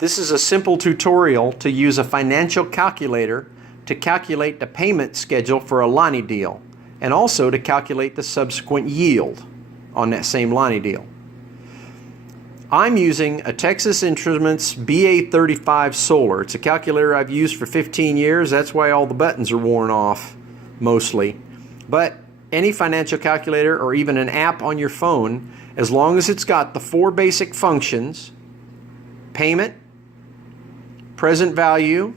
This is a simple tutorial to use a financial calculator to calculate the payment schedule for a Lonnie deal, and also to calculate the subsequent yield on that same Lonnie deal. I'm using a Texas Instruments BA35 Solar. It's a calculator I've used for 15 years. That's why all the buttons are worn off, mostly. But any financial calculator or even an app on your phone, as long as it's got the 4 basic functions: payment, present value,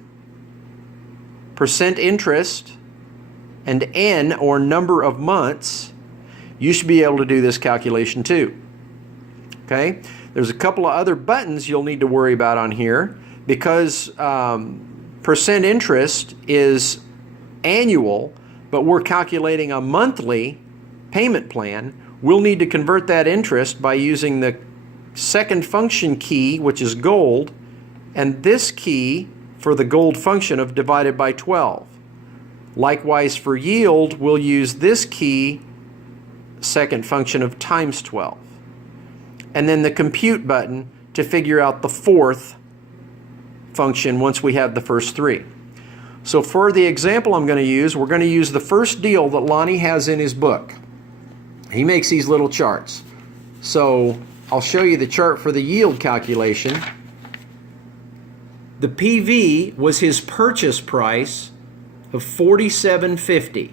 percent interest, and N, or number of months, you should be able to do this calculation too. Okay? There's a couple of other buttons you'll need to worry about on here, because percent interest is annual, but we're calculating a monthly payment plan. We'll need to convert that interest by using the second function key, which is gold, and this key for the gold function of divided by 12. Likewise for yield, we'll use this key, second function of times 12. And then the compute button to figure out the fourth function once we have the first 3. So for the example I'm going to use, we're going to use the first deal that Lonnie has in his book. He makes these little charts. So I'll show you the chart for the yield calculation. The PV was his purchase price of $47.50.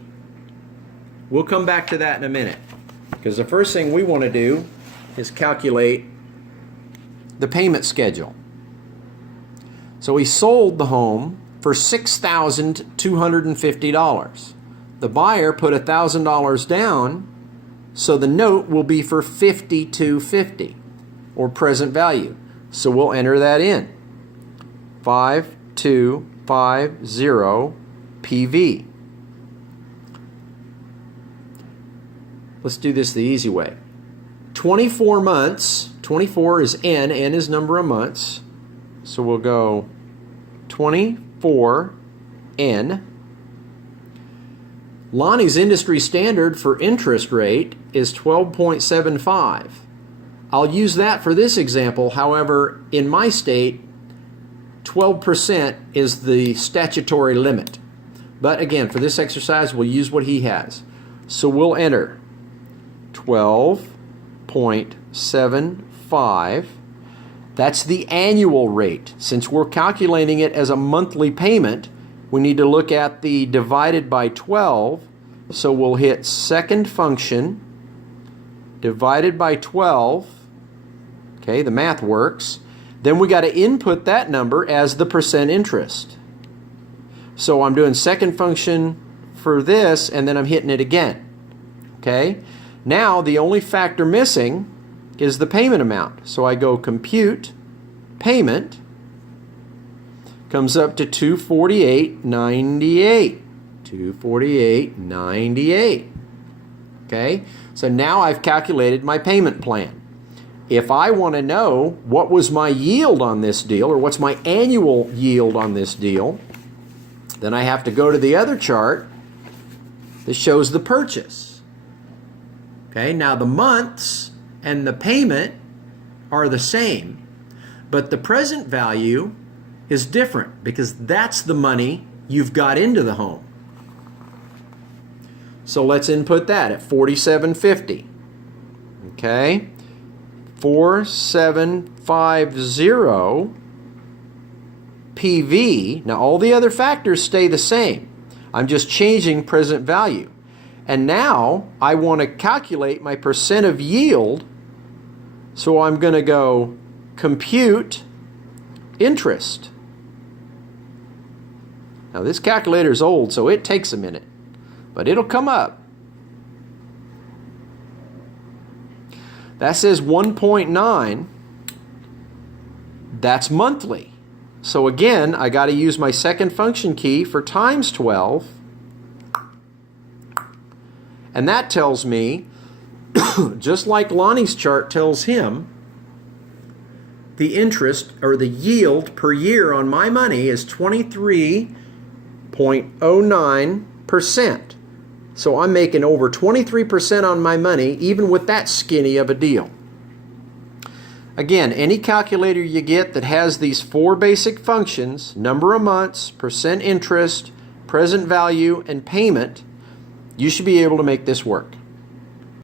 We'll come back to that in a minute, because the first thing we want to do is calculate the payment schedule. So he sold the home for $6,250. The buyer put $1,000 down, so the note will be for $5,250, or present value. So we'll enter that in. 5250 PV. Let's do this the easy way. 24 months, 24 is N is number of months. So we'll go 24N. Lonnie's industry standard for interest rate is 12.75. I'll use that for this example. However, in my state, 12% is the statutory limit. But again, for this exercise, we'll use what he has. So we'll enter 12.75. That's the annual rate. Since we're calculating it as a monthly payment, we need to look at the divided by 12. So we'll hit second function, divided by 12. Okay, the math works. Then we got to input that number as the percent interest. So I'm doing second function for this, and then I'm hitting it again. Okay? Now the only factor missing is the payment amount. So I go compute payment, comes up to $248.98. $248.98. Okay? So now I've calculated my payment plan. If I want to know what was my yield on this deal, or what's my annual yield on this deal, then I have to go to the other chart that shows the purchase. Okay, now the months and the payment are the same, but the present value is different, because that's the money you've got into the home. So let's input that at $47.50. Okay, 4750 PV. Now all the other factors stay the same. I'm just changing present value. And now I want to calculate my percent of yield. So I'm going to go compute interest. Now this calculator is old, so it takes a minute, but it'll come up. That says 1.9. That's monthly. So again, I got to use my second function key for times 12. And that tells me, just like Lonnie's chart tells him, the interest, or the yield per year on my money is 23.09%. So I'm making over 23% on my money, even with that skinny of a deal. Again, any calculator you get that has these 4 basic functions, number of months, percent interest, present value, and payment, you should be able to make this work.